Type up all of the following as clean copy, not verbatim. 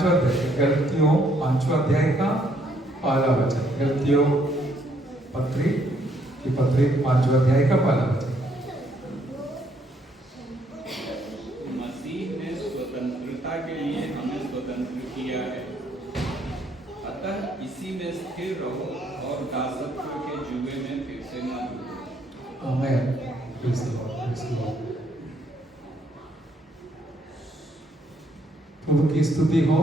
गलतियों 5वां अध्याय का पहला वचन। गलतियों पत्री की पत्री 5वां अध्याय का पहला वचन। मसीह ने स्वतंत्रता के लिए हमें स्वतंत्र किया है, अतः इसी में स्थिर रहो और दासत्व के जुए में फिर से न डूबो। Amen. Praise the Lord, praise the Lord. प्रभु की स्तुति हो।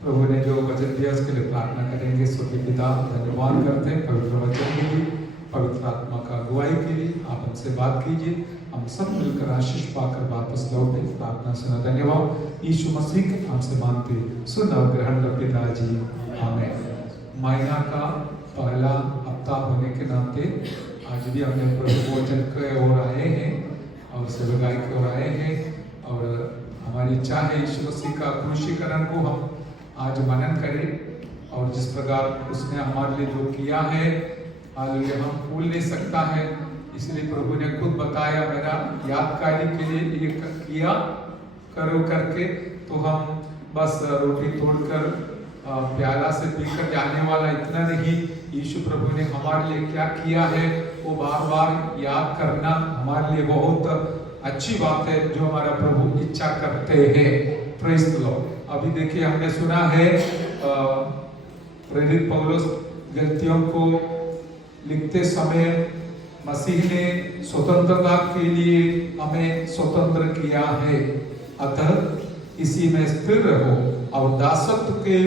प्रभु ने जो वचन दिया उसके लिए प्रार्थना करेंगे। स्वर्गीय पिता, धन्यवाद करते हैं पवित्र वचन के लिए, पवित्र आत्मा का अगुवाई के लिए। आप हमसे बात कीजिए, हम सब मिलकर आशीष पाकर वापस लौटे। प्रार्थना सुना। धन्यवाद यीशु मसीह के नाम से मांगते सुना ग्रहण कर पिताजी, आमीन। महीना का पहला हफ्ता होने के नाते आज भी हमने प्रभु वचन की ओर आए हैं और सेवकाई की ओर आए हैं और हमारी इच्छा है यीशु मसीह का क्रूसीकरण को हम आज मनन करें और जिस प्रकार उसने हमारे लिए जो किया है हालेलुया हम भूल नहीं सकता है। इसलिए प्रभु ने खुद बताया, मेरा यादगारी के लिए ये किया करो करके। तो हम बस रोटी तोड़कर प्याला से पीकर जाने वाला इतना नहीं, यीशु प्रभु ने हमारे लिए क्या किया है वो बार बार याद करना हमारे लिए बहुत अच्छी बात है, जो हमारा प्रभु इच्छा करते हैं। Praise the Lord. अभी देखिए हमने सुना है प्रेरित पौलुस गलतियों को लिखते समय मसीह ने स्वतंत्रता के लिए हमें स्वतंत्र किया है, अतः इसी में स्थिर रहो और दासत्व के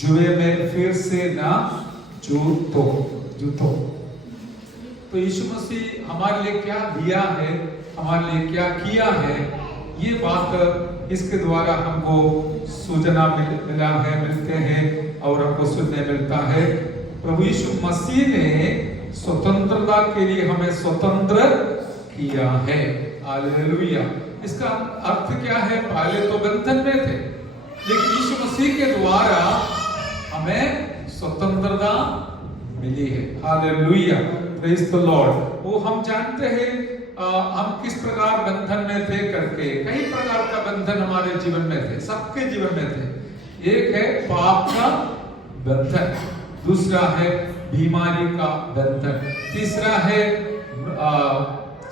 जुए में फिर से ना जूतो। तो यीशु मसीह हमारे लिए क्या दिया है, हमारे लिए क्या किया है, ये बात इसके द्वारा हमको सूचना मिला है, मिलते हैं और हमको सुनने मिलता है। प्रभु यीशु मसीह ने स्वतंत्रता के लिए हमें स्वतंत्र किया है। हालेलुया। इसका अर्थ क्या है? पहले तो बंधन में थे, लेकिन यीशु मसीह के द्वारा हमें स्वतंत्रता मिली है। हालेलुया। Praise the Lord. वो हम जानते हैं हम किस प्रकार बंधन में थे करके। कई प्रकार का बंधन हमारे जीवन में थे, सबके जीवन में थे। एक है पाप का बंधन, दूसरा है बीमारी का बंधन, तीसरा है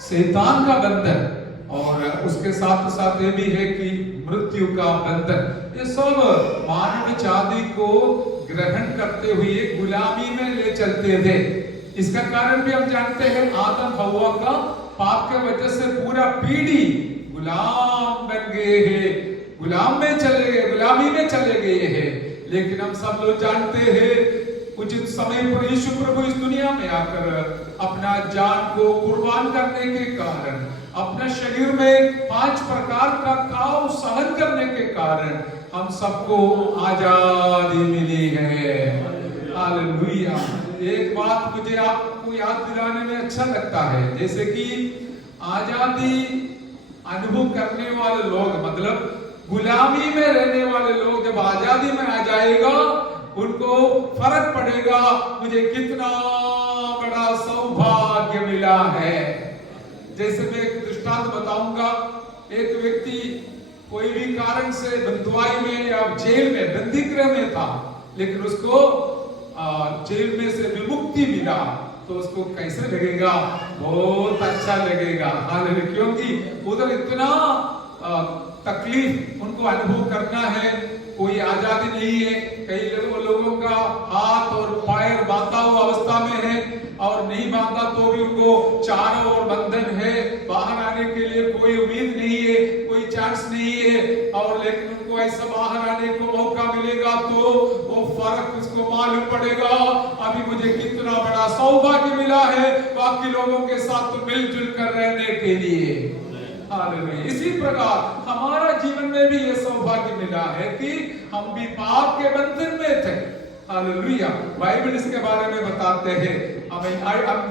शैतान का बंधन और उसके साथ साथ ये भी है कि मृत्यु का बंधन। ये सब मानव जाति को ग्रहण करते हुए गुलामी में ले चलते थे। इसका कारण भी हम जानते हैं, आदम हव्वा का पाप के वजह से पूरा पीढ़ी गुलाम बन गए हैं, गुलाम में चले गए, गुलामी में चले गए हैं। लेकिन हम सब लोग जानते हैं उचित समय पर यीशु प्रभु इस दुनिया में आकर अपना जान को कुर्बान करने के कारण, अपने शरीर में 5 प्रकार का घाव सहन करने के कारण हम सबको आजादी मिली है। हालेलुया। एक बात मुझे आपको याद दिलाने में अच्छा लगता है, जैसे कि आजादी अनुभव करने वाले लोग, मतलब गुलामी में रहने वाले लोग जब आजादी में आ जाएगा उनको फर्क पड़ेगा, मुझे कितना बड़ा सौभाग्य मिला है। जैसे मैं एक दृष्टांत बताऊंगा। एक व्यक्ति कोई भी कारण से बंधुआई में या जेल में, बंदी गृह में था, लेकिन उसको जेल में से विमुक्ति मिला, तो उसको कैसे लगेगा? बहुत अच्छा लगेगा। हालेलुया। क्योंकि उधर इतना तकलीफ उनको अनुभव करना है, कोई आजादी नहीं है। कई लोगों का हाथ और पैर बांधा हुआ अवस्था में है और नहीं बांधा तो भी उनको चारों ओर बंधन है, बाहर आने के लिए कोई उम्मीद नहीं है, कोई चांस नहीं है। और लेकिन उनको ऐसा बाहर आने को मौका मिलेगा तो वो फर्क उसको मालूम पड़ेगा, अभी मुझे कितना बड़ा सौभाग्य मिला है बाकी लोगों के साथ तो मिलजुल कर रहने के लिए। हालेलुया। इसी प्रकार हमारा जीवन में भी ये सौभाग्य मिला है कि हम भी पाप के बंधन में थे। हालेलुया। बाइबल इसके बारे में बताते हैं। हम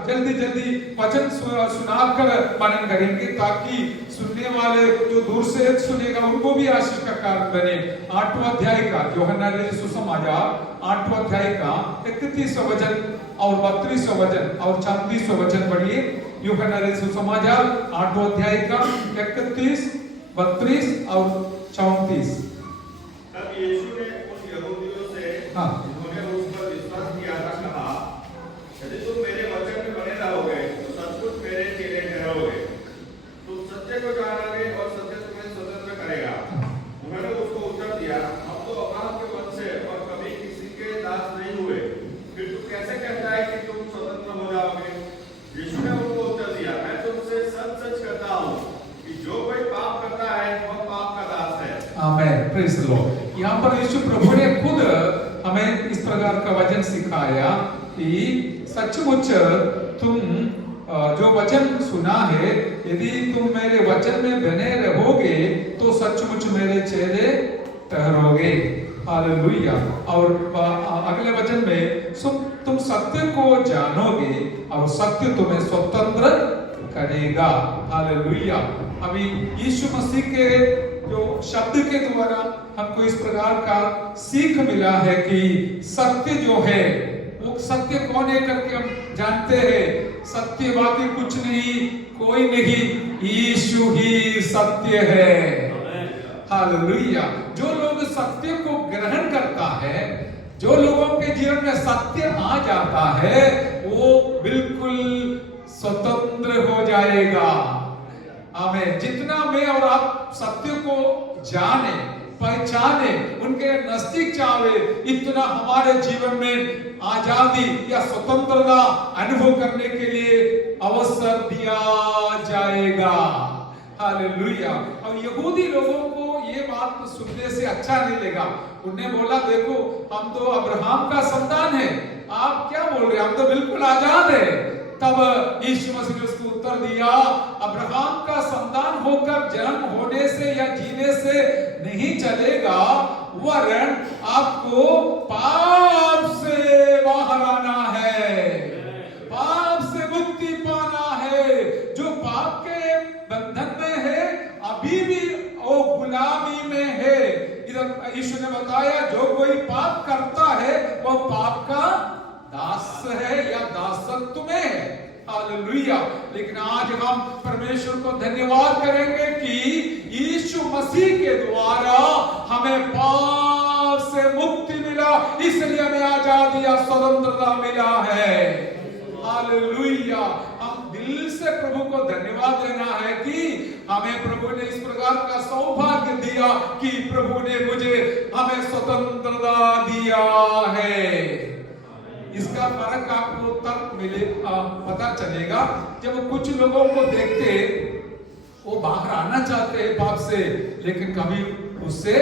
जल्दी वचन सुनाकर मनन करेंगे ताकि सुनने वाले जो दूर से सुनेगा उनको भी आशीष का कारण बने। 8वां अध्याय का यूहन्ना रचित सुसमाचार 8वां अध्याय का 31वां वचन और 32वां वचन और 34वां वचन पढ़िए। यूहन्ना रचित सुसमाचार 8वां अध्याय का 31, 32 और 34। तब यीशु ने उन यहूदियों से हाँ। जिन्होंने उस पर विश्वास किया था कहा, यदि तुम मेरे वचन में बने रहोगे तो सचमुच मेरे चेले ठहरोगे, तुम सत्य को जानोगे और सत्य तुम्हें स्वतंत्र करेगा। उन्होंने उसको उत्तर दिया, हम तो अब्राहम के वंश से और कभी किसी के दास नहीं हुए, फिर तू कैसे कहता है कि तुम स्वतंत्र हो जाओगे? यीशु ने उनको उत्तर दिया, मैं तुमसे सच सच कहता हूँ कि जो कोई पाप करता है वह पाप का दास है। आमेन, प्रेज द लॉर्ड। यहाँ पर यीशु प्रभु ने खुद हमें इस प्रकार का वचन सिखाया कि सचमुच तुम जो वचन सुना है, यदि तुम मेरे वचन में बने रहोगे तो सचमुच मेरे चेले ठहरोगे। हालेलुया। और अगले वचन में तुम सत्य को जानोगे और सत्य तुम्हें स्वतंत्र करेगा। हालेलुया। अभी यीशु मसीह के जो शब्द के द्वारा हमको इस प्रकार का सीख मिला है कि सत्य जो है वो सत्य कौन है करके हम जानते हैं। सत्य बाकी कुछ नहीं, कोई नहीं, यीशु ही सत्य है। हालेलुया। जो लोग सत्य को ग्रहण करता है, जो लोगों के जीवन में सत्य आ जाता है, वो बिल्कुल स्वतंत्र हो जाएगा। आमीन। जितना मैं और आप सत्य को जाने, पहचाने, उनके नजदीक जावे, इतना हमारे जीवन में आजादी या स्वतंत्रता अनुभव करने के लिए अवसर दिया जाएगा। हालेलुया। अब यहूदी लोगों को ये बात सुनने से अच्छा नहीं लगा। उन्हें बोला, देखो हम तो अब्राहम का संतान है, आप क्या बोल रहे हैं, हम तो बिल्कुल आजाद है। तब यीशु मसीह ने उसको उत्तर दिया, अब्राहम का संतान होकर जन्म होने से या जीने से नहीं चलेगा, वरन आपको पाप से बाहर आना है, पाप से मुक्ति पाना है। जो पाप के बंधन में है, अभी भी वो गुलामी में है। इधर यीशु ने बताया, जो कोई पाप करता है वो पाप का दास है या दासत्व में है। हालेलुया। लेकिन आज हम परमेश्वर को धन्यवाद करेंगे कि यीशु मसीह के द्वारा हमें पाप से मुक्ति मिला, इसलिए हमें आजादी या स्वतंत्रता मिला है। हालेलुया। हम दिल से प्रभु को धन्यवाद देना है कि हमें प्रभु ने इस प्रकार का सौभाग्य दिया कि प्रभु ने हमें स्वतंत्रता दिया है। इसका फर्क आपको तब पता चलेगा जब कुछ लोगों को देखते, वो बाहर आना चाहते हैं पाप से, लेकिन कभी उससे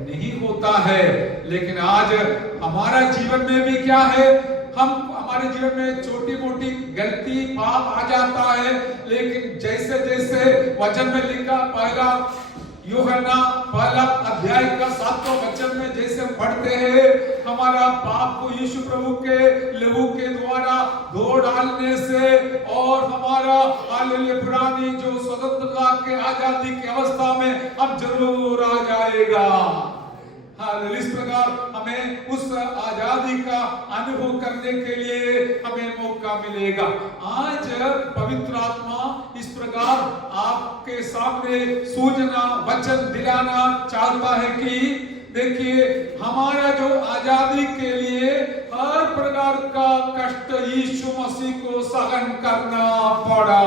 नहीं होता है। लेकिन आज हमारा जीवन में भी क्या है, हमारे जीवन में छोटी मोटी गलती पाप आ जाता है, लेकिन जैसे जैसे वचन में लिखा, पहला यूहन्ना पहला अध्याय का 7वां वचन में जैसे पढ़ते हैं, हमारा पाप को यीशु प्रभु के लहू के द्वारा धो डालने से और हमारा हालेलुया पुरानी जो स्वतंत्रता के आजादी की अवस्था में अब जरूर आ जाएगा। हालेलुया। इस प्रकार हमें उस आजादी का अनुभव करने के लिए हमें मौका मिलेगा। आज पवित्र आत्मा इस प्रकार आपके सामने सूचना वचन दिलाना चाहता है कि देखिए, हमारा जो आजादी के लिए हर प्रकार का कष्ट यीशु मसीह को सहन करना पड़ा।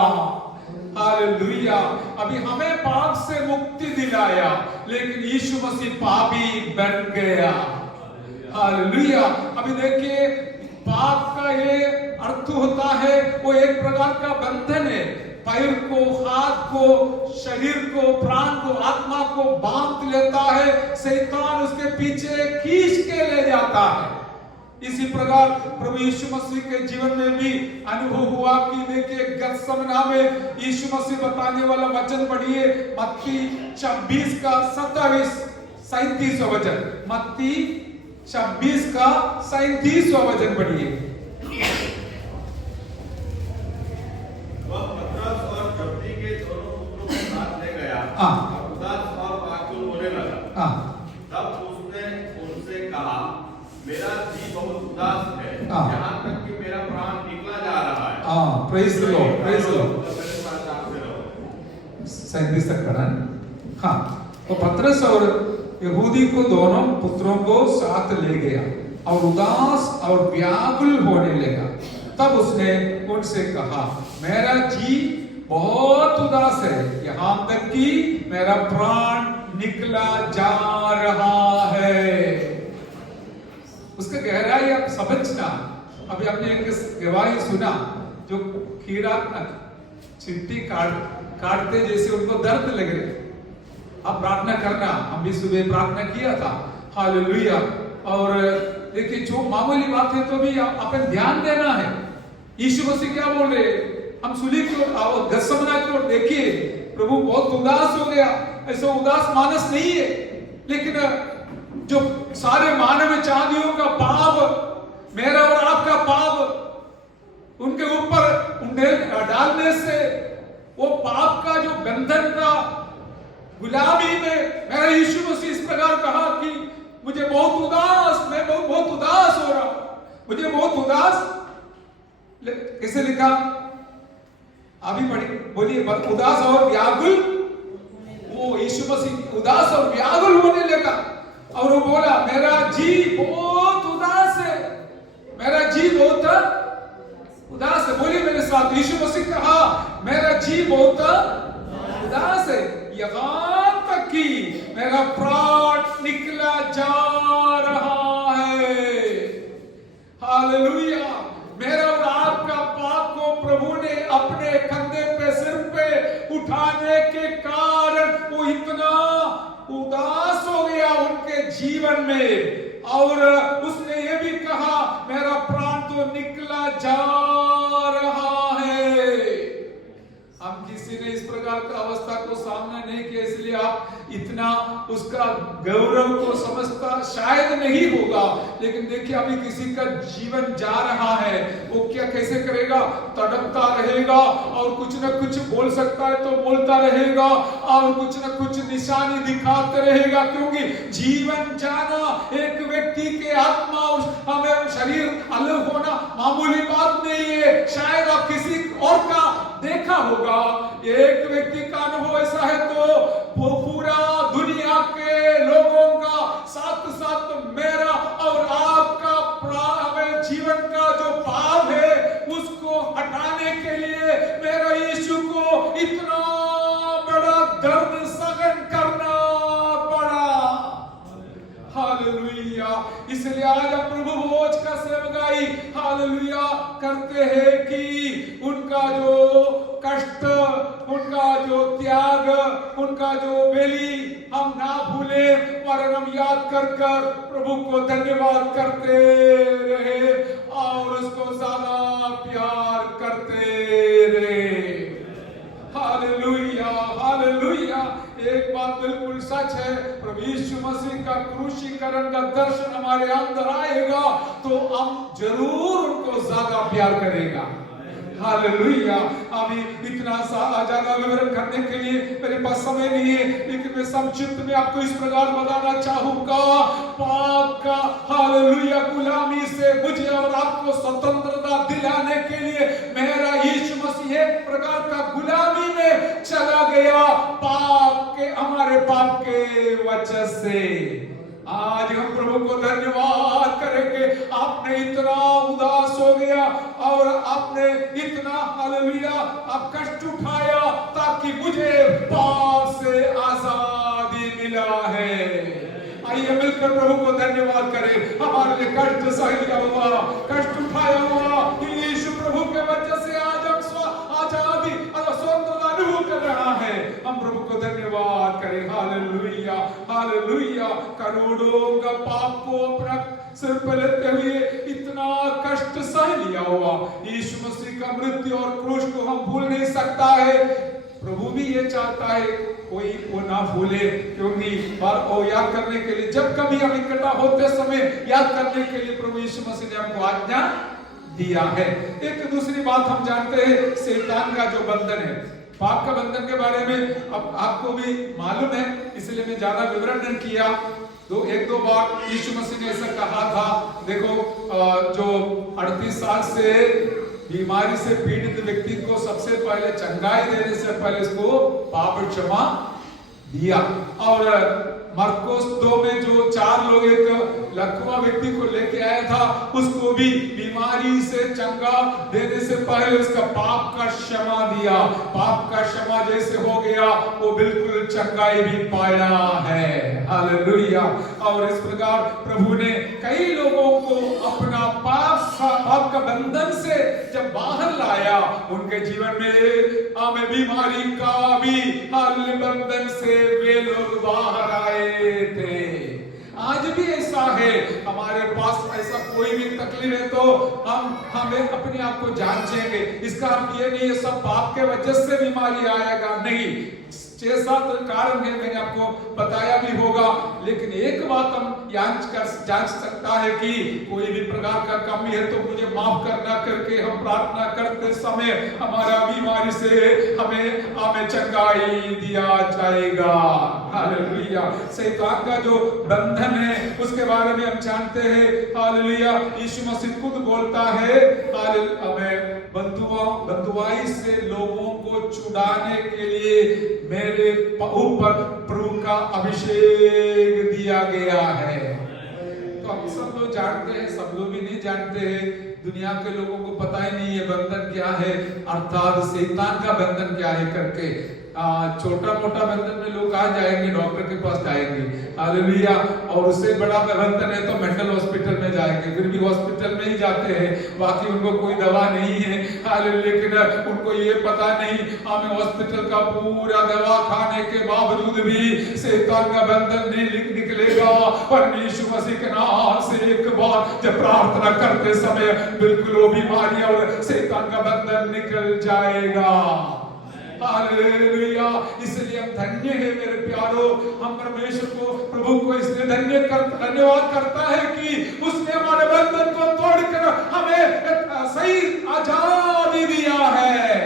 हालेलुया। अभी हमें पाप से मुक्ति दिलाया, लेकिन यीशु मसीह पापी बन गया। हालेलुया। अभी देखिए, पाप का ये अर्थ होता है, वो एक प्रकार का बंधन है। पैर को, हाथ को, शरीर को, प्राण को, आत्मा को बांध लेता है, शैतान उसके पीछे खींच के ले जाता है। इसी प्रकार प्रभु यीशु मसीह के जीवन में भी अनुभव हुआ कि देखिए, गतसमना में यीशु मसीह बताने वाला वचन पढ़िए, मत्ती 26 का 27-37 वचन। मत्ती 26 का 37 वचन पढ़िए। वह पतरस और जब्दी के दोनों पुत्रों के साथ ले गया और उदास और व्याकुल होने लगा। तब उसने उनसे कहा, मेरा जी बहुत उदास है, यहाँ तक कि मेरा प्राण निकला जा रहा है। Praise the Lord, praise the Lord. मेरे साथ जागते रहो। 37 तक पढ़ा। हाँ, तो पतरस और यहूदी को दोनों पुत्रों को साथ ले गया और उदास और व्याकुल होने लगा। तब उसने उनसे कहा, मेरा जी बहुत उदास है, यहाँ तक कि मेरा प्राण निकला जा रहा है। उसका गहराई आप समझना। अभी आपने एक गवाही सुना, जो कीड़ा चिट्ठी काटते जैसे उनको दर्द लग रहे। आप प्रार्थना करना, हम भी सुबह प्रार्थना किया था, हालेलुया। और देखिए, जो मामूली बात है तो भी अपन ध्यान देना है। यीशु मसीह क्या बोल रहे, हम सूली की ओर, गत्समना की ओर देखिए, प्रभु बहुत उदास हो गया। ऐसा उदास मानस नहीं है, लेकिन जो सारे मानव जातियों का पाप, मेरा और आपका पाप उनके ऊपर डालने से, वो पाप का जो बंधन का गुलामी में मेरा यीशु मसीह इस प्रकार कहा कि मुझे बहुत उदास, मैं बहुत उदास हो रहा, मुझे बहुत उदास। कैसे लिखा, अभी पढ़ी, बोलिए, उदास और व्याकुल। वो यीशु मसीह उदास और व्याकुल होने लगा और वो बोला, मेरा जी बहुत उदास है, मेरा जी बहुत उदास है। बोलिए मेरे साथ, यीशु मसीह कहा, मेरा जी बहुत उदास है, यहाँ तक कि मेरा प्राण निकला जा रहा है। हालेलुया। मेरा और आपका पाप को प्रभु ने अपने कंधे पे, सिर पे उठाने के कारण वो इतना उदास हो गया उनके जीवन में, और उसने ये भी कहा, मेरा प्राण तो निकला जा रहा है। हम किसी ने इस प्रकार का अवस्था को सामना नहीं किया, इसलिए आप इतना उसका गौरव को समझता शायद नहीं होगा। लेकिन देखिए, अभी किसी का जीवन जा रहा है, वो क्या कैसे करेगा, तड़पता रहेगा और कुछ न कुछ बोल सकता है तो बोलता रहेगा और कुछ न कुछ निशानी दिखाते रहेगा, क्योंकि जीवन जाना एक व्यक्ति के आत्मा और हमें शरीर अलग होना मामूली बात नहीं है। शायद आप किसी और का देखा होगा, एक व्यक्ति का अनुभव ऐसा है तो वो पूरा दुनिया के लोगों का साथ साथ मेरा और आपका जीवन का जो पाप है उसको हटाने के लिए मेरा यीशु को इतना बड़ा दर्द सहन करना पड़ा। हालेलुया। इसलिए आज हम प्रभु भोज का सेवकाई हालेलुया करते हैं कि उनका जो कष्ट, उनका जो त्याग, उनका जो बलि हम ना भूले, पर हम याद कर कर प्रभु को धन्यवाद करते रहे और उसको ज्यादा प्यार करते रहे। Hallelujah, hallelujah. एक बात बिल्कुल सच है, प्रभु यीशु मसीह का क्रूसीकरण का दर्शन हमारे अंदर आएगा तो हम जरूर उनको ज्यादा प्यार करेगा। हालेलुया। अभी इतना सारा ज्यादा विवरण करने के लिए मेरे पास समय नहीं है, लेकिन मैं संक्षिप्त में आपको इस प्रकार बताना चाहूंगा, पाप का हालेलुया गुलामी से मुझे और आपको स्वतंत्रता दिलाने के लिए मेरा यीशु मसीह एक प्रकार का गुलामी में चला गया, पाप के, हमारे पाप के वजह से। आज हम प्रभु को धन्यवाद करेंगे, आपने इतना उदास हो गया और आपने इतना हालेलुया आप कष्ट उठाया ताकि मुझे पाप से आजादी मिला है। आइए मिलकर प्रभु को धन्यवाद करें। हमारे लिए कष्ट सह हुआ, कष्ट उठाया हुआ यीशु प्रभु के वजह से आज हम आजादी और स्वतंत्रता अनुभव कर रहा है। हम प्रभु को धन्यवाद करें। Hallelujah, hallelujah. करोड़ों का पाप को अपना सिर पर लेते हुए इतना कष्ट सह लिया हुआ यीशु मसीह का मृत्यु और क्रूस को हम भूल नहीं सकता है। प्रभु भी ये चाहता है कोई वो ना भूले, क्योंकि बार याद करने के लिए, जब कभी हम इकट्ठा होते समय याद करने के लिए प्रभु यीशु मसीह ने हमको आज्ञा दिया है। एक दूसरी बात हम जानते हैं, शैतान का जो बंधन है, पाप का बंधन के बारे में अब आपको भी मालूम है, इसलिए मैं ज्यादा विवरण नहीं किया। एक दो बार यीशु मसीह ने ऐसा कहा था। देखो, जो 38 साल से बीमारी से पीड़ित व्यक्ति को सबसे पहले चंगाई देने से पहले इसको पाप क्षमा दिया, और मरकुस 2 में जो 4 लोग एक लकवा व्यक्ति को लेके आया था, उसको भी बीमारी से चंगा देने से पहले उसका पाप का क्षमा दिया। पाप का क्षमा जैसे हो गया, वो बिल्कुल चंगाई भी पाया है। हालेलुया। और इस प्रकार प्रभु ने कई लोगों को अपना पाप का बंधन से जब बाहर लाया, उनके जीवन में हमें बीमारी का भी बंधन से वे लोग बाहर आए थे। आज भी ऐसा है, हमारे पास ऐसा कोई भी तकलीफ है तो हमें अपने आप को जांचेंगे। इसका अर्थ ये नहीं है सब पाप के वजह से बीमारी आएगा, नहीं। 6-7 कारण है, मैंने आपको बताया भी होगा। लेकिन एक बात हम जांच सकता है कि कोई भी प्रकार का कमी है तो मुझे माफ करना करके हम प्रार्थना करते समय हमारा बीमारी से हमें चंगाई दिया जाएगा। हालेलुया। शैतान का जो बंधन है उसके बारे में हम जानते हैं। हालेलुया। यीशु मसीह खुद बोलता है, हमें बंधुआई से लोगों को छुड़ाने के लिए मेरे ऊपर प्रभु का अभिषेक दिया गया है। तो हम सब लोग जानते हैं, सब लोग भी नहीं जानते हैं। दुनिया के लोगों को पता ही नहीं है बंधन क्या है, अर्थात शैतान का बंधन क्या है करके। छोटा मोटा बंधन में लोग आ जाएंगे, डॉक्टर के पास जाएंगे। हालेलुया। और उससे बड़ा बंधन है तो मेंटल हॉस्पिटल में जाएंगे, फिर भी हॉस्पिटल में ही जाते हैं, बाकी उनको कोई दवा नहीं है। लेकिन उनको ये पता नहीं, हमें हॉस्पिटल का पूरा दवा खाने के बावजूद भी शैतान का बंधन नहीं निकलेगा। पर यीशु मसीह के नाम से एक बार जब प्रार्थना करते समय बिल्कुल वो बीमारी और शैतान का बंधन निकल जाएगा। हालेलुया। इसलिए हम धन्य है मेरे प्यारो, हम परमेश्वर को, प्रभु को इसलिए धन्यवाद करता है कि उसने हमारे बंधन को तोड़कर हमें सही आजादी दिया है।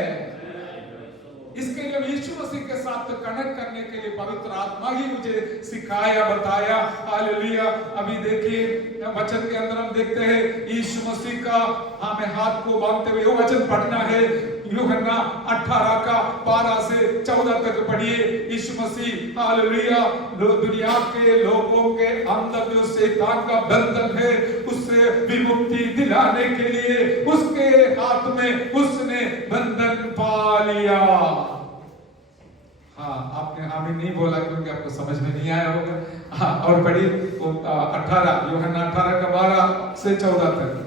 इसके लिए यीशु मसीह के साथ कनेक्ट करने के लिए पवित्र आत्मा ही मुझे सिखाया, बताया। हालेलुया। अभी देखिए वचन के अंदर हम देखते हैं यीशु मसीह का हमें हाथ को बांधते हुए, वो वचन पढ़ना है यूहन्ना 18 का 12 से 14 तक पढ़िए। यीशु मसीह हालेलुया दुनिया के लोगों के अंदर जो शैतान का बंधन है उससे विमुक्ति दिलाने के लिए उसके हाथ में उसने बंधन पा लिया। हाँ, आपने आमीन नहीं बोला क्योंकि आपको समझ में नहीं आया होगा। हाँ, और पढ़िए 18 यूहन्ना 18 का 12 से 14 तक।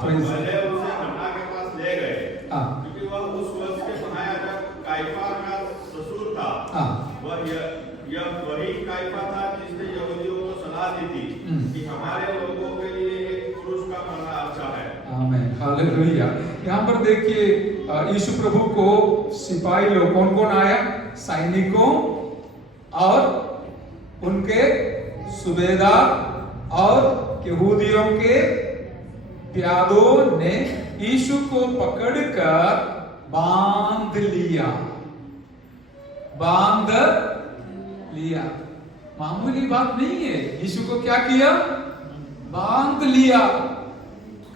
पहले उसे हन्ना के पास ले गए, क्योंकि वह उस वर्ष के महायाजक काइफा का ससुर था। वह यह वही काइफा था जिसने यहूदियों को सलाह दी थी कि हमारे लोगों के लिए एक पुरुष का मरना अच्छा है। आमीन। हालेलुया। यहाँ पर देखिए यीशु प्रभु को सिपाही लोग कौन कौन आया, सैनिकों और उनके सूबेदार और यहूदियों के प्यादों ने यीशु को पकड़कर बांध लिया। मामूली बात नहीं है। यीशु को क्या किया, बांध लिया।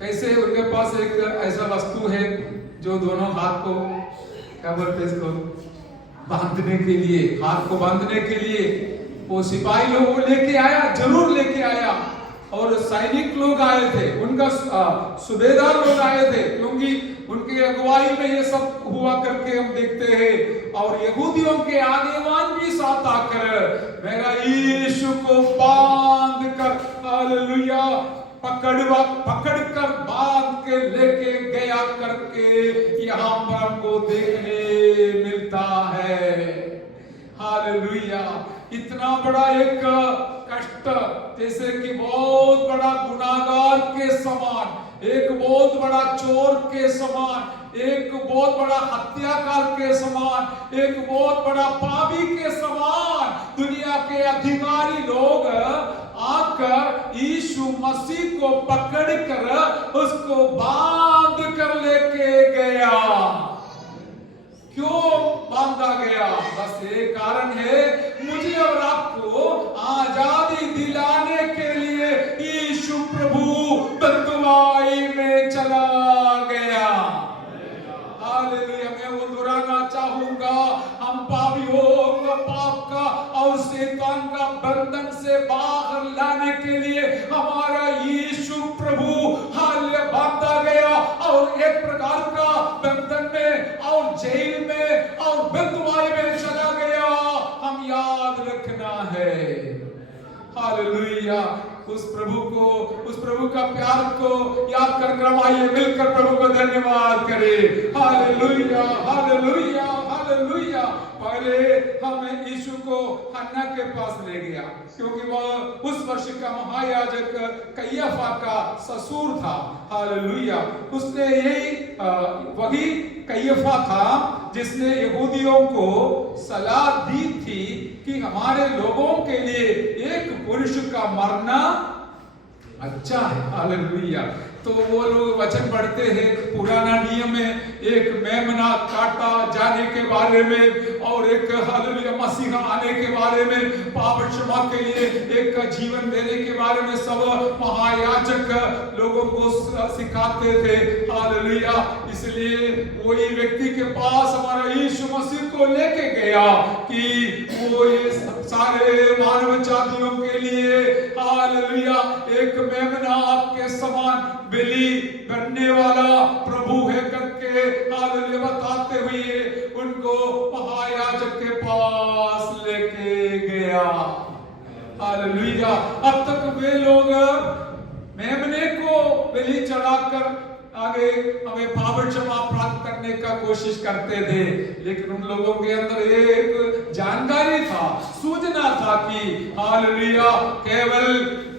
कैसे, उनके पास एक ऐसा वस्तु है जो दोनों हाथ को, क्या बोलते हैं इसको, बांधने के लिए, हाथ को बांधने के लिए वो सिपाही लोग वो लेके आया, जरूर लेके आया। और सैनिक लोग आए थे, उनका सूबेदार लोग आए थे, क्योंकि उनकी अगुवाई में ये सब हुआ करके हम देखते हैं। और यहूदियों के आगेवान भी साथ आकर मेरा यीशु को बांध कर, हालेलुया, पकड़ कर बांध के लेके गया करके यहाँ पर हमको देखने मिलता है। हालेलुया। इतना बड़ा एक कष्ट, जैसे कि बहुत बड़ा गुनाहगार के समान, एक बहुत बड़ा चोर के समान, एक बहुत बड़ा हत्याकार के समान, एक बहुत बड़ा पापी के समान दुनिया के अधिकारी लोग आकर यीशु मसीह को पकड़कर उसको बांध कर लेके गया। क्यों बांधा गया? बस एक कारण है, मुझे और आपको आजादी दिलाने के लिए यीशु प्रभु बंधुआई में चला गया। हालेलुया। का और शैतान का बंधन से बाहर लाने के लिए हमारा यीशु प्रभु हालेलुया बांधा गया और एक प्रकार का बंधन में और जेल में और बंदुआई में चला गया। हम याद रखना है हालेलुया उस प्रभु का प्यार को याद कर हम आइए मिलकर प्रभु को धन्यवाद करें। Hallelujah hallelujah hallelujah. पहले हमें यीशु को हन्ना के पास ले गया क्योंकि वह उस वर्ष का महायाजक कैयाफा का ससुर था। हालेलुया। उसने वही कैयाफा था जिसने यहूदियों को सलाह दी थी कि हमारे लोगों के लिए एक पुरुष का मरना अच्छा है। हालेलुया। तो वो लोग वचन पढ़ते हैं पुराना नियम में एक मेमना काटा जाने के बारे में और एक हालेलुया मसीहा आने के बारे में पाप क्षमा के लिए एक जीवन देने के बारे में सब महायाजक लोगों को सिखाते थे। हालेलुया। इसलिए वही व्यक्ति के पास हमारा यीशु मसीह को लेके गया कि वो ये सारे मानव जातियों के लिए हालेलुया एक मेमना आपके समान बलि बनने वाला प्रभु है करके हालेलुया बताते हुए उनको महायाजक के पास लेके गया। हालेलुया। अब तक वे लोग मेमने को बलि चढ़ाकर आगे हमें पाप क्षमा प्राप्त करने का कोशिश करते थे, लेकिन उन लोगों के अंदर एक जानकारी था, सूझना था कि हालेलुया केवल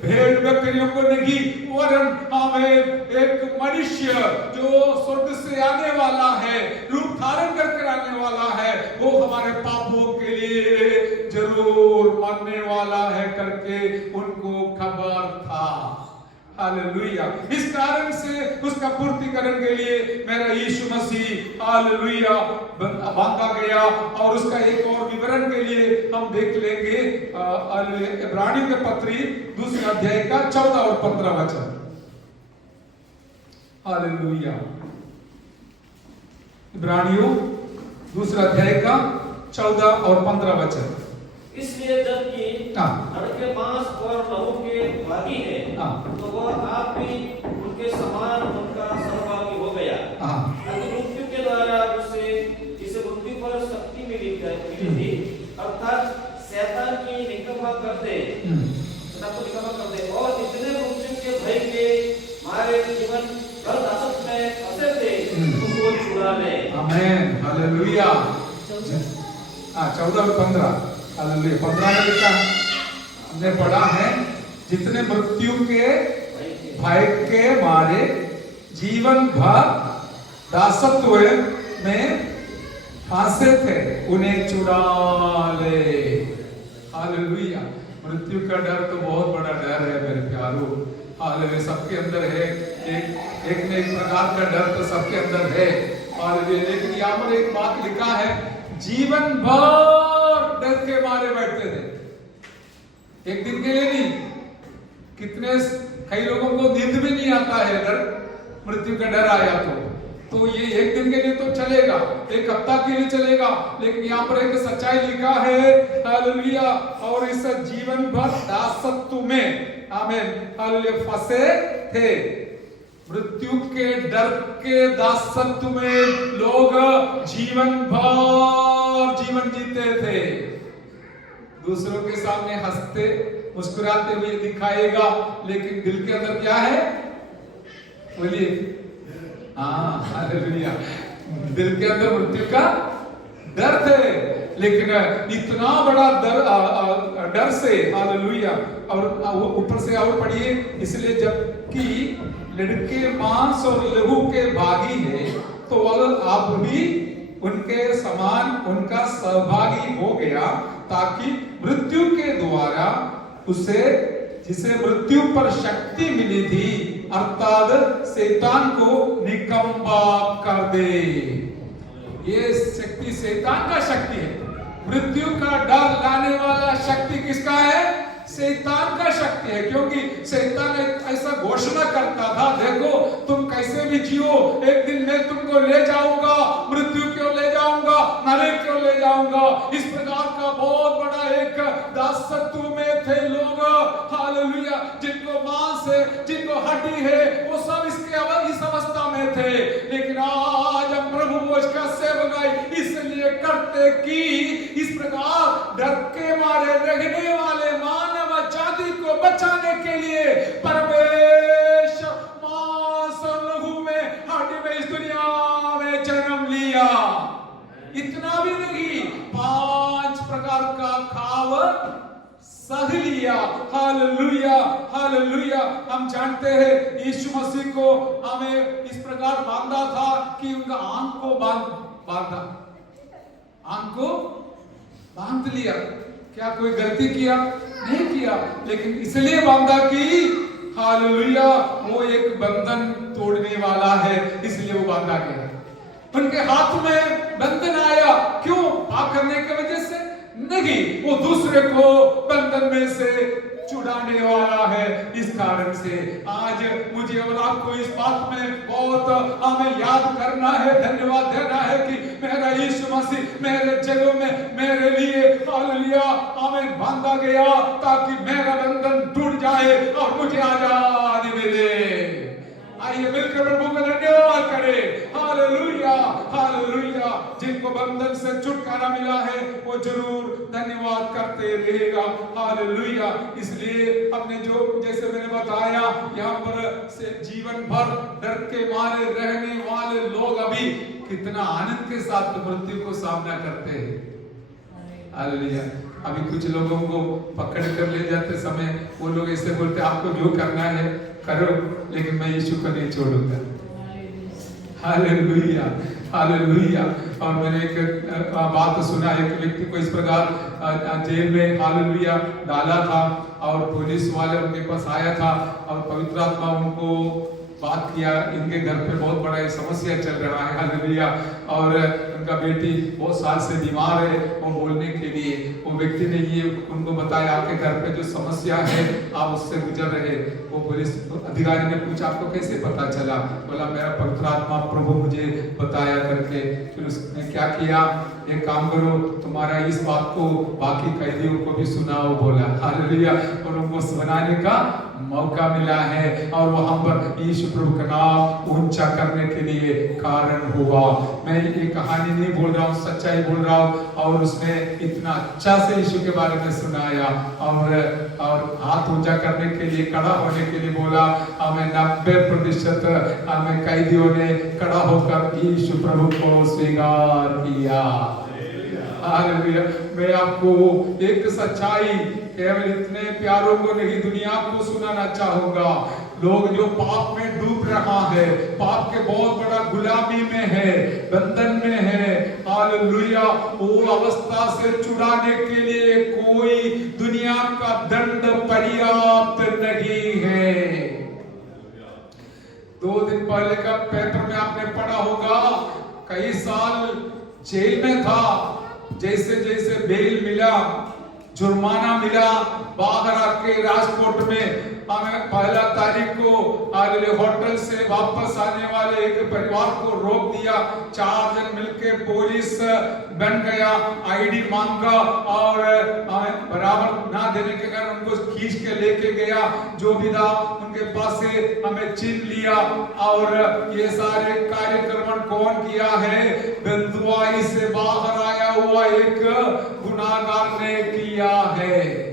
भेड़ बकरियों को नहीं वरन हमें एक मनुष्य जो स्वर्ग से आने वाला है, रूप धारण करके आने वाला है, वो हमारे पापों के लिए जरूर मरने वाला है करके उनको खबर था। हालेलुया। इस कारण से उसका पूर्तिकरण के लिए मेरा यीशु मसीह हालेलुया बांधा गया। और उसका एक और विवरण के लिए हम देख लेंगे इब्रानियों के पत्री 2 अध्याय का 14 और 15 वचन। हालेलुया। इब्रानियों 2 अध्याय का 14 और 15 वचन। इसलिए जबकि हड़के मांस और लहू के भागी है तो वह आप भी उनके समान उनका सहभागी हो गया। मृत्यु के द्वारा उसे इस मृत्यु पर शक्ति मिली थी, अर्थात शैतान की निकम्मा कर दे और इतने मृत्यु के भय के मारे जीवन भर दासत्व में फंसे थे उनको छुड़ा ले। आमीन। हालेलुया। 14 और 15। हालेलुया। 15 में लिखा हमने पढ़ा है जितने मृत्यु के भय के मारे जीवन भर दासत्व में फंसे थे उन्हें छुड़ा ले। हालेलुया। मृत्यु का डर तो बहुत बड़ा डर है मेरे प्यारों। हालेलुया। सबके अंदर है, एक न एक प्रकार का डर तो सबके अंदर है। हालेलुया। लेकिन यहाँ पर एक बात लिखा है जीवन भर डर के मारे बैठते थे, एक दिन के लिए नहीं। कई लोगों को नींद भी नहीं आता है डर, मृत्यु का डर आया तो ये एक दिन के लिए तो चलेगा, एक हफ्ता के लिए चलेगा, लेकिन यहाँ पर एक सच्चाई लिखा है हालेलुया। और इस जीवन भर दासत्व में आमीन हालेलुया फंसे थे। मृत्यु के डर के दासत्व में लोग जीवन भर जीवन जीते थे। दूसरों के सामने हंसते मुस्कुराते हुए दिखाएगा, लेकिन दिल के अंदर क्या है बोलिए। हालेलुया। दिल के अंदर मृत्यु का डर थे, लेकिन इतना बड़ा डर से हालेलुया। और ऊपर से और पढ़िए, इसलिए जबकि लड़के मांस और लहू के भागी है तो वह आप भी उनके समान उनका सहभागी हो गया, ताकि मृत्यु के द्वारा उसे जिसे मृत्यु पर शक्ति मिली थी अर्थात शैतान को निकम्मा कर दे। ये शक्ति शैतान का शक्ति है। मृत्यु का डर लाने वाला शक्ति किसका है? शैतान का शक्ति है, क्योंकि शैतान ऐसा घोषणा करता था, देखो तुम कैसे भी जियो, एक दिन मैं तुमको ले जाऊंगा, मृत्यु क्यों ले जाऊंगा, नरक क्यों ले जाऊंगा। इस प्रकार का बहुत बड़ा एक दासत्व में थे लोग, हालेलुया, जिनको मांस है, जिनको हड्डी है, वो सब इस अवस्था में थे। लेकिन आज हम प्रभु भोज का सेवकाई इसलिए करते कि इस प्रकार डर के मारे रहने वाले मानव जाति को बचाने के लिए परमेश्वर मांस लहू में हड्डी में इस दुनिया में जन्म लिया। इतना भी नहीं, 5 प्रकार का खाव सह लिया। Hallelujah, hallelujah. हम जानते हैं यीशु मसीह को हमें इस प्रकार बांधा था कि उनका आंख को बांधा, आंख को बांध लिया। क्या कोई गलती किया? नहीं किया, लेकिन इसलिए बांधा कि हालेलुया वो एक बंधन तोड़ने वाला है, इसलिए वो बांधा गया। उनके हाथ में बंधन आया, क्यों? पाप करने की वजह से नहीं, वो दूसरे को बंधन में से छुड़ाने वाला है। इस कारण से आज मुझे और आपको इस बात में बहुत हमें याद करना है, धन्यवाद देना है कि मेरा यीशु मसीह मेरे जगह में मेरे लिए हालेलुया हमें बांधा गया, ताकि मेरा बंधन टूट जाए और मुझे आजादी मिले। आइए मिलकर प्रभु का धन्यवाद करें। Hallelujah, hallelujah. जिनको बंधन से छुटकारा मिला है वो जरूर धन्यवाद करते रहेगा। हालेलुया। इसलिए हमने जो जैसे मैंने बताया, यहाँ पर से जीवन भर डर के मारे रहने वाले लोग अभी कितना आनंद के साथ मृत्यु को सामना करते हैं। हालेलुया। अभी कुछ लोगों को पकड़ कर ले जाते समय वो लोग ऐसे बोलते, आपको जो करना है करो, लेकिन मैं यीशु को नहीं छोड़ूंगा। Hallelujah, hallelujah. और मैंने एक बात सुना, एक व्यक्ति को इस प्रकार जेल में हालेलुया डाला था और पुलिस वाले उनके पास आया था और पवित्र आत्मा उनको बात किया, इनके घर पे बहुत बड़ा समस्या चल रहा है। हालेलुया। और उनका बेटी बहुत साल से बीमार है, वो बोलने के लिए वो व्यक्ति ने ये उनको बताया, आपके घर पे जो समस्या है आप उससे गुजर रहे। वो पुलिस अधिकारी ने पूछा, आपको कैसे पता चला? बोला, मेरा पवित्र आत्मा प्रभु मुझे बताया करके। फिर उसने क्या किया, एक काम करो, तुम्हारा इस बात को बाकी कैदियों को भी सुनाओ, बोला। हालेलुया। और उनको सुनाने का मौका मिला है और वहां पर यीशु प्रभु का नाम ऊंचा करने के लिए कारण हुआ। मैं ये कहानी नहीं बोल रहा हूँ, सच्चाई बोल रहा हूँ। और उसने इतना अच्छा से यीशु के बारे में सुनाया और हाथ ऊंचा करने के लिए, खड़ा होने के लिए बोला। हमें 90% हमें कैदियों ने खड़ा होकर यीशु प्रभु को स्वीकार किया। हालेलुया। मैं आपको एक सच्चाई केवल इतने प्यारों को नहीं, दुनिया को सुनाना चाहूंगा। लोग जो पाप में डूब रहा है, पाप के बहुत बड़ा गुलामी में है, बंधन में है, हालेलुया, वो अवस्था से छुड़ाने के लिए कोई दुनिया का दंड पर्याप्त नहीं है। 2 दिन पहले का पेपर में आपने पढ़ा होगा, कई साल जेल में था, जैसे जैसे बेल मिला, जुर्माना मिला, बाहर आके राजकोट में हमें 1 तारीख को होटल से वापस आने वाले एक परिवार को रोक दिया। 4 जन मिलकर पुलिस बन गया, आईडी मांगा और हमें बराबर ना देने के कारण उनको खींच के लेके गया। जो भी था उनके पास से हमें छीन लिया। और ये सारे कार्यक्रम कौन किया है? बंधुआई से बाहर आया हुआ एक गुनाहगार ने किया है।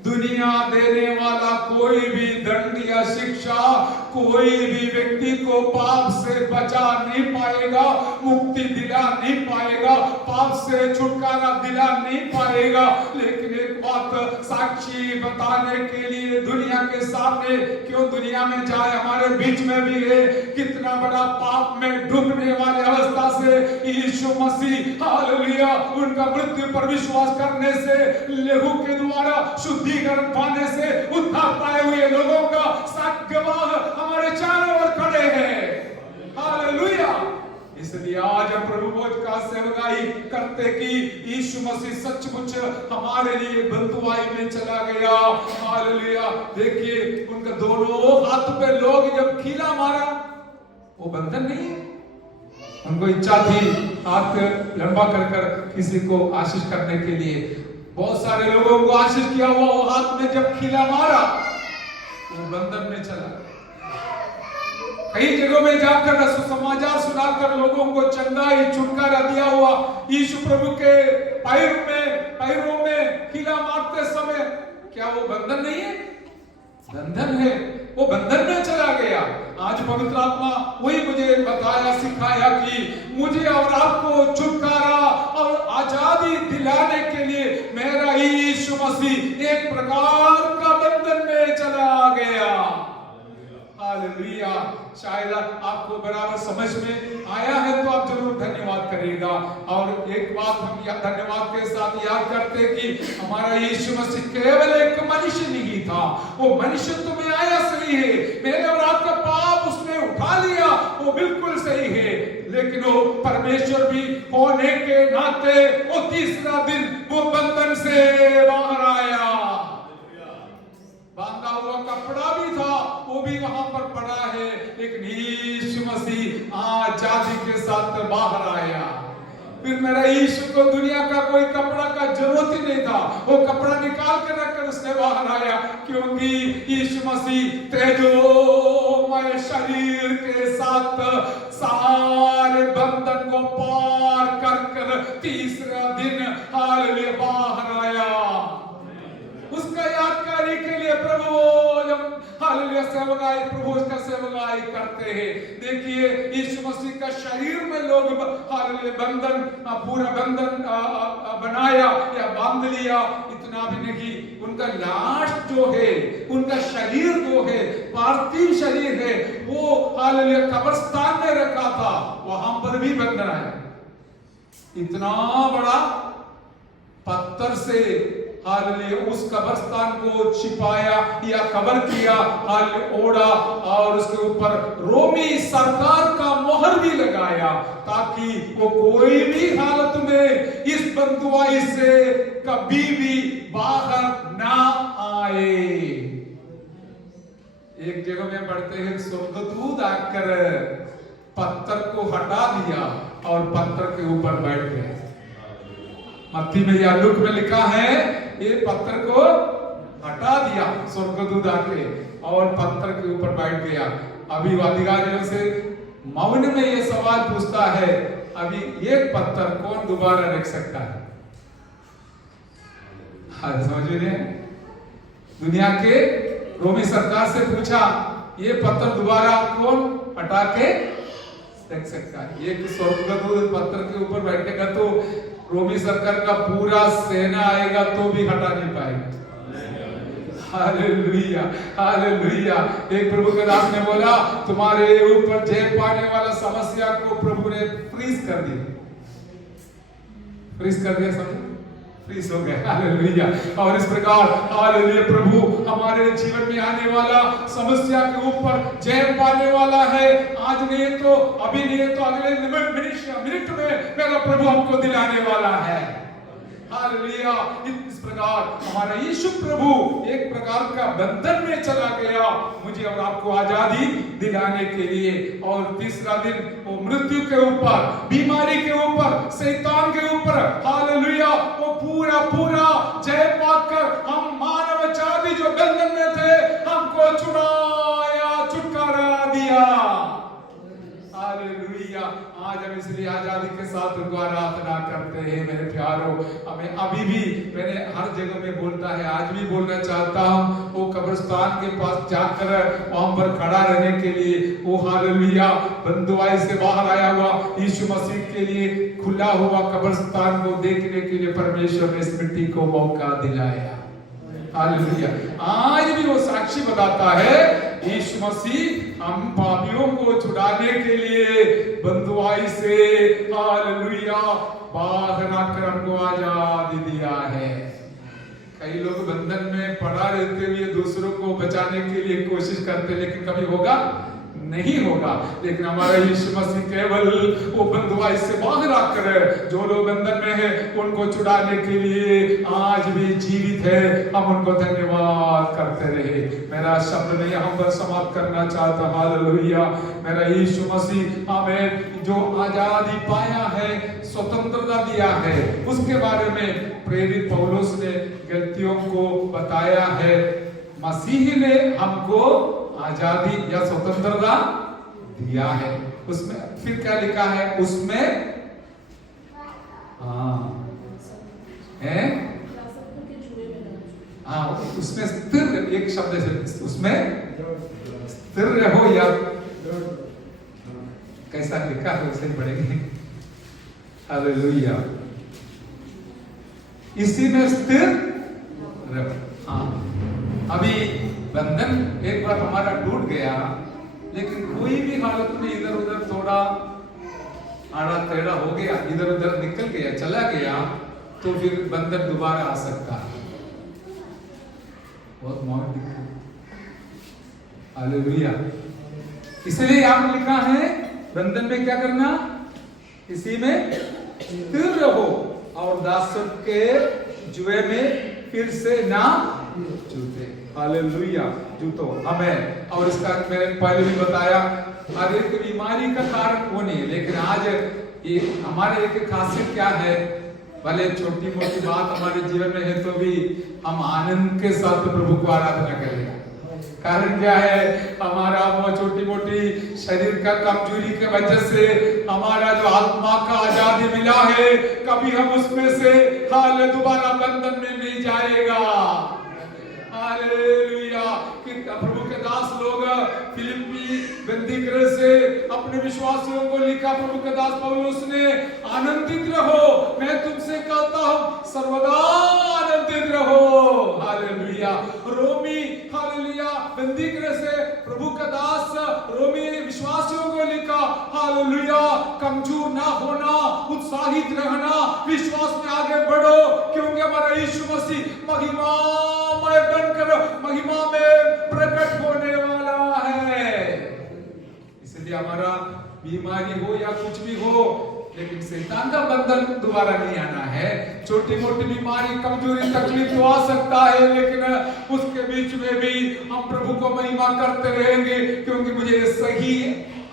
दुनिया देने वाला कोई भी दंड या शिक्षा कोई भी व्यक्ति को पाप से बचा नहीं पाएगा, मुक्ति दिला नहीं पाएगा, पाप से छुटकारा दिला नहीं पाएगा। लेकिन एक बात साक्षी बताने के लिए दुनिया के सामने, क्यों दुनिया में जाए, हमारे बीच में भी है, कितना बड़ा पाप में डूबने वाली अवस्था से यीशु मसीह हालेलुया उनका मृत्यु पर विश्वास करने से, लहू के द्वारा शुद्धिकरण पाने से उद्धार पाए हुए लोगों का साक्ष्य गवाह हमारे चारों ओर खड़े हैं। हालेलुया। इसलिए आज हम प्रभु भोज का सेवकाई करते कि यीशु मसीह सचमुच हमारे लिए बंधुआई में चला गया। हालेलुया। देखिए उनका दोनों हाथ पे लोग जब खीला मारा, वो बंधन नहीं है, उनको इच्छा थी हाथ लंबा कर किसी को आशीष करने के लिए। बहुत सारे लोगों को आशीष किया हुआ वो हाथ में जब खिला मारा वो बंधन में चला। कई जगहों में जाकर सुसमाचार सुनाकर लोगों को चंगाई छुटकारा दिया हुआ यीशु प्रभु के पैरों में खिला मारते समय क्या वो बंधन नहीं है? बंधन है। वो बंधन में चला गया। आज पवित्र आत्मा वही मुझे बताया सिखाया कि मुझे और आपको छुटकारा और आजादी दिलाने के लिए मेरा यीशु मसीह एक प्रकार का बंधन में चला गया। हालेलुया। शायद आपको बराबर समझ में आया है तो आप जरूर धन्यवाद करिएगा। और एक बात हम धन्यवाद के साथ याद करते कि हमारा यीशु मसीह केवल एक मनुष्य नहीं था, वो मनुष्य तो में आया सही है, मेरे और आपका पाप उसने उठा लिया, वो बिल्कुल सही है, लेकिन वो परमेश्वर भी होने के नाते वो तीसरा दिन वो बंधन से बाहर आया। बांधा हुआ कपड़ा भी था वो भी वहां पर पड़ा है, लेकिन यीशु मसीह आजादी के साथ बाहर आया। फिर मेरा यीशु को दुनिया का कोई कपड़ा का जरूरत ही नहीं था, वो कपड़ा निकाल कर रखकर उसने बाहर आया, क्योंकि यीशु मसीह तेजोमय शरीर के साथ सारे बंधन को पार कर तीसरा दिन हालेलुया बाहर आया। उसका यादगारी के लिए प्रभु जब हालेलुया सेवकाई प्रभु उसका सेवकाई करते हैं। देखिए यीशु मसीह का शरीर में लोग हालेलुया बंधन पूरा बंधन बनाया या बांध लिया, इतना भी नहीं, उनका लाश जो है, उनका शरीर जो है, पार्थिव शरीर है, वो हालेलुया कब्रिस्तान में रखा था, वहां पर भी बंधन आया। इतना बड़ा पत्थर से हालेलुया उस कब्रिस्तान को छिपाया या कवर किया, हालेलुया ओढ़ा, और उसके ऊपर रोमी सरकार का मोहर भी लगाया ताकि वो कोई भी हालत में इस बंधुआई से कभी भी बाहर ना आए। एक जगह में पढ़ते हैं स्वर्गदूत आकर पत्थर को हटा दिया और पत्थर के ऊपर बैठ गए। मत्ती में या लूक में लिखा है ये पत्थर को हटा दिया स्वर्गदूत आके और पत्थर के ऊपर बैठ गया। अभी अधिकारियों से मौन में ये सवाल पूछता है, अभी एक पत्थर कौन दोबारा रख सकता है? समझ रहे हैं? दुनिया के रोमी सरकार से पूछा ये पत्थर दोबारा कौन हटा के रख सकता है? एक स्वर्गदूत पत्थर के ऊपर बैठेगा तो रोमी सरकार का पूरा सेना आएगा तो भी हटा नहीं पाएगा। Hallelujah hallelujah. एक प्रभु के दास ने बोला तुम्हारे ऊपर जय पाने वाला समस्या को प्रभु ने फ्रीज कर दिया। फ्रीज कर दिया, समझे? फ्रीज हो गया। हालेलुया। और इस प्रकार हालेलुया प्रभु हमारे जीवन में आने वाला समस्या के ऊपर जय पाने वाला है। आज नहीं तो अभी नहीं तो अगले मिनट में मेरा प्रभु हमको दिलाने वाला है। हालेलुया। इस प्रकार हमारा यीशु प्रभु एक प्रकार का बंधन में चला गया मुझे और आपको आजादी दिलाने के लिए। और तीसरा दिन वो मृत्यु के ऊपर, बीमारी के ऊपर, शैतान के ऊपर हालेलुया वो पूरा जय पाकर हम मानव जाति जो बंधन में थे हमको छुड़ाया, छुटकारा दिया। हालेलुया। आज हम इसलिए आजादी के साथ उनको आराधना करते हैं। मेरे प्यारों, हमें अभी भी मैंने हर जगह में बोलता है, आज भी बोलना चाहता हूँ, वो कब्रिस्तान के पास जाकर वहां पर खड़ा रहने के लिए वो हालेलुया बंधुआई से बाहर आया हुआ यीशु मसीह के लिए खुला हुआ कब्रिस्तान को देखने के लिए परमेश्वर ने इस मिट्टी को मौका दिलाया। हालेलुया। आज भी वो साक्षी बताता है यीशु मसीह हम पापियों को छुड़ाने के लिए बंधुआई से हालेलुया बाहर आकर हमको आजादी दिया है। कई लोग बंधन में पड़ा रहते हुए दूसरों को बचाने के लिए कोशिश करते, लेकिन कभी होगा नहीं होगा। लेकिन हमारा यीशु मसीह केवल वो बंधुआ इससे बाहर आकर जो लोग बंधन में है उनको छुड़ाने के लिए आज भी जीवित है। हम उनको धन्यवाद करते रहे। मेरा शब्द में यहाँ पर समाप्त करना चाहता हूं। हालेलुया। मेरा यीशु मसीह हमें जो आजादी पाया है, स्वतंत्रता दिया है, उसके बारे में प्रेरित पौलुस ने गलतियों को बताया है। मसीह ने हमको आजादी या स्वतंत्रता दिया है। उसमें फिर क्या लिखा है? उसमें उसमें स्थिर, एक शब्द से उसमें स्थिर रहो, या कैसा लिखा है उसे पढ़ेंगे। हालेलुया। इसी में स्थिर रहो। अभी बंधन एक बार हमारा टूट गया, लेकिन कोई भी हालत में इधर उधर थोड़ा आड़ा टेढ़ा हो गया, इधर उधर निकल गया, चला गया, तो फिर बंधन दोबारा आ सकता है। बहुत मौत दिखा। हालेलुया। इसलिए यहाँ लिखा है बंधन में क्या करना? इसी में स्थिर रहो और दासत्व के जुए में फिर से ना जूते। हालेलुया। जूतो हमें, और इसका मैंने पहले भी बताया, हर एक बीमारी का कारण वो नहीं है, लेकिन आज ये हमारे एक खासियत क्या है, भले छोटी मोटी बात हमारे जीवन में है तो भी हम आनंद के साथ प्रभु को आराधना करेंगे। कारण क्या है? हमारा वो छोटी मोटी शरीर का कमजोरी के वजह से हमारा जो आत्मा का आजादी मिला है, कभी हम उसमें से हाल दोबारा बंधन में नहीं जाएगा। हालेलुया। कि प्रभु के दास लोग फिलिप्पी बंदीगृह से अपने विश्वासियों को लिखा, प्रभु के दास पौलुस ने, आनंदित रहो, मैं तुमसे कहता हूं सर्वदा आनंदित रहो। हालेलुया। रोमी, हालेलुया, बंदीगृह से प्रभु का दास रोमी विश्वासियों को लिखा, हालेलुया, कमजोर ना होना, उत्साहित रहना, विश्वास में आगे बढ़ो, क्योंकि हमारा यीशु मसीह महिमामय बनकर महिमा में प्रकट होने वाला है। इसलिए हमारा बीमारी हो या कुछ भी हो, लेकिन शैतान का बंधन दोबारा नहीं आना है। छोटी मोटी बीमारी, कमजोरी, तकलीफ तो आ सकता है, लेकिन उसके बीच में भी हम प्रभु को महिमा करते रहेंगे, क्योंकि मुझे सही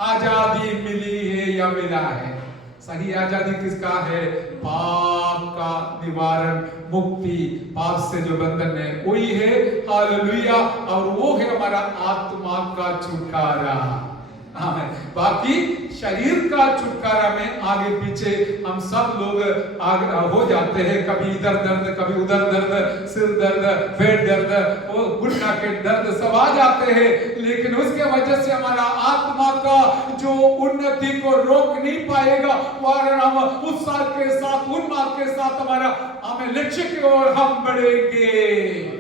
आजादी मिली है या मिला है। सही आजादी किसका है? पाप का निवारण, मुक्ति, पाप से जो बंधन है वही है। हालेलुया। और वो है हमारा आत्मा का छुटकारा। बाकी शरीर का छुटकारा में आगे पीछे हम सब लोग आगे हो जाते हैं। कभी इधर दर्द, कभी उधर दर्द, सिर दर्द, पेट दर्द, वो घुटना के दर्द सब आ जाते हैं, लेकिन उसके वजह से हमारा आत्मा का जो उन्नति को रोक नहीं पाएगा। और हम उत्साह के साथ, उन्माद के साथ हमारा हमें लक्ष्य की ओर हम बढ़ेंगे।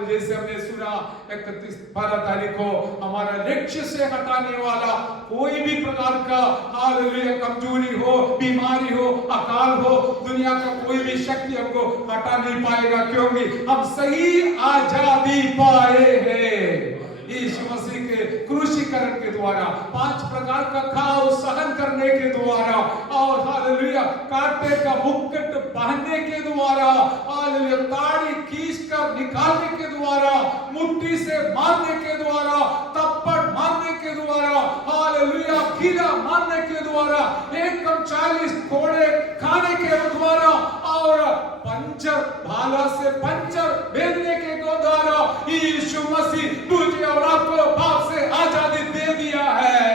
जैसे हमने सुना 31 तारीख को, हमारा लक्ष्य से हटाने वाला कोई भी प्रकार का हालेलुया कमजोरी हो, बीमारी हो, अकाल हो, दुनिया का कोई भी शक्ति हमको हटा नहीं पाएगा, क्योंकि हम सही आजादी पाए हैं यीशु मसीह के क्रूसीकरण के द्वारा, 5 प्रकार का खाओ सहन करने के द्वारा, और हालेलुया कांटे का मुकुट पहनने के द्वारा, हालेलुया ताड़ी खींचकर निकालने के द्वारा, मुट्ठी से मारने के द्वारा, थप्पड़ मारने के द्वारा, हालेलुया कीड़ा मारने के द्वारा, 140 कोड़े खाने के द्वारा, और पंचर भाला से पंचर भेजने के द्वारा यीशु मसीह तुझे और आपको पाप से आजादी दे दिया है।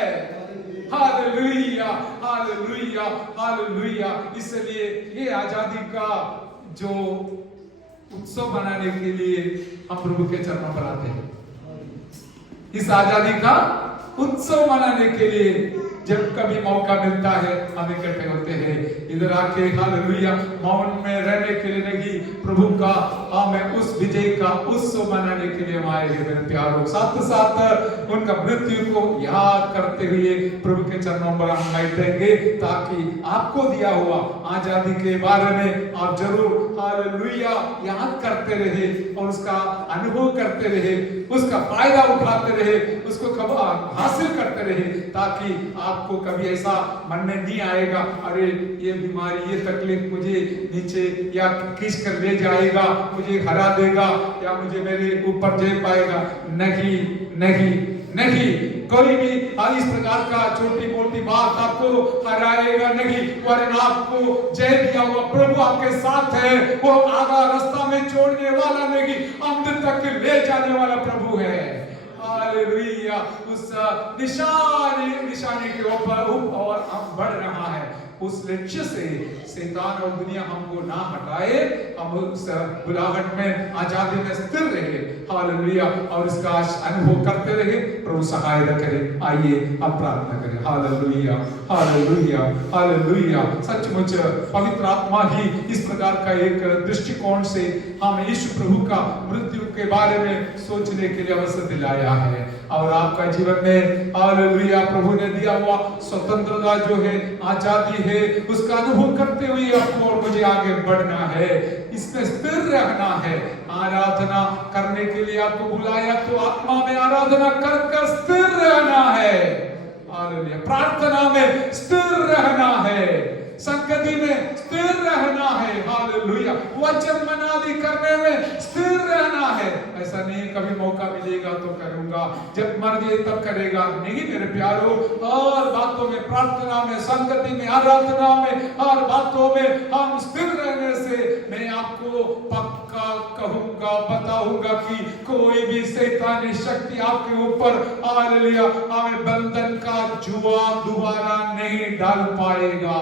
Hallelujah, hallelujah, hallelujah. इसलिए ये आजादी का जो उत्सव मनाने के लिए हम प्रभु के चरणों पर आते हैं। इस आजादी का उत्सव मनाने के लिए जब कभी मौका मिलता है हम इकट्ठे होते हैं। इधर आके हालेलुया मौन में रहने के लिए नहीं, प्रभु का हमें उस विजय का उत्सव मनाने के लिए हम आए हैं मेरे प्यारों। साथ साथ उनका मृत्यु को याद करते हुए प्रभु के चरणों पर हम बैठेंगे, ताकि आपको दिया हुआ आजादी के बारे में आप जरूर हालेलुया हालेलुया याद करते रहे और उसका अनुभव करते रहे, उसका फायदा उठाते रहे, उसको हासिल करते रहे, ताकि आपको कभी ऐसा मन में नहीं आएगा अरे ये बीमारी, ये तकलीफ मुझे नीचे या खींच कर ले जाएगा, मुझे हरा देगा या मुझे मेरे ऊपर जे पाएगा। नहीं नहीं नहीं, कोई भी इस प्रकार का छोटी मोटी बात आपको हराएगा नहीं, वरन आपको जय दिया हुआ प्रभु आपके साथ है। वो आधा रास्ता में छोड़ने वाला नहीं, अंत तक ले जाने वाला प्रभु है। हालेलुया, उस निशानी के ऊपर और हम बढ़ रहा है। उस लक्ष्य से शैतान और दुनिया हमको ना हटाए, हम उस बुलाहट में आजादी में स्थिर रहे। हालेलुया, और इसका अनुभव करते रहे। प्रभु सहायता करे। आइए अब प्रार्थना करें। Hallelujah hallelujah hallelujah. सचमुच पवित्र आत्मा ही इस प्रकार का एक दृष्टिकोण से हमें यीशु प्रभु का मृत्यु के बारे में सोचने के लिए अवसर दिलाया है। और आपका जीवन में हालेलुया प्रभु ने दिया हुआ स्वतंत्रता जो है, आजादी है, उसका अनुभव करते हुए आपको और मुझे आगे बढ़ना है, इसमें स्थिर रहना है। आराधना करने के लिए आपको बुलाया तो आत्मा में आराधना कर कर स्थिर रहना है। हालेलुया, प्रार्थना में स्थिर रहना है, संगति में स्थिर रहना है। हालेलुया, वचन मनादी करने में स्थिर रहना है। ऐसा नहीं कभी मौका मिलेगा तो करूंगा, जब मर्जी तब करेगा। नहीं मेरे प्यारो, हर बातों में, प्रार्थना में, संगति में, आराधना में, हर बातों में हम स्थिर रहने से मैं आपको पक्का कहूंगा, बताऊंगा कि कोई भी शैतानी शक्ति आपके ऊपर हालेलुया हमें बंधन का जुआ दोबारा नहीं डाल पाएगा,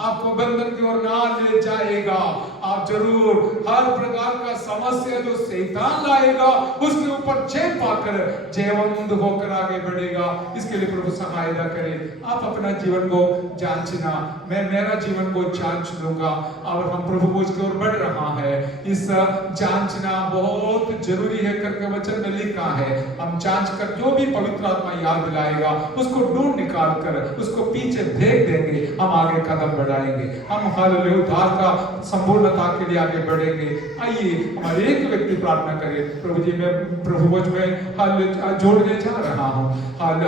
आपको बंधन की ओर ना ले जाएगा। आप जरूर हर प्रकार का समस्या जो शैतान लाएगा उसके ऊपर जय पाकर जयवंत होकर आगे बढ़ेगा। इसके लिए प्रभु सहायता करे। आप अपना जीवन को जांचना, मैं मेरा जीवन को जांच लूंगा। और हम प्रभु बोझ की ओर बढ़ रहा है, इस जांचना बहुत जरूरी है करके वचन में लिखा है। हम जांच कर जो भी पवित्र आत्मा याद दिलाएगा उसको ढूंढ निकाल कर उसको पीछे फेंक देंगे, हम आगे कदम बढ़ाएंगे, हम हालेलुया उद्धार का संपूर्णता के लिए आगे बढ़ेंगे। आइए हमारे एक व्यक्ति प्रार्थना करे। प्रभु जी मैं प्रभु बोझ में हाल जोड़ने जा रहा हूँ, हाल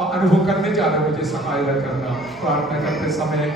अनुभव करने जा रहा हूँ, मुझे सहायता करना। प्रार्थना करते समय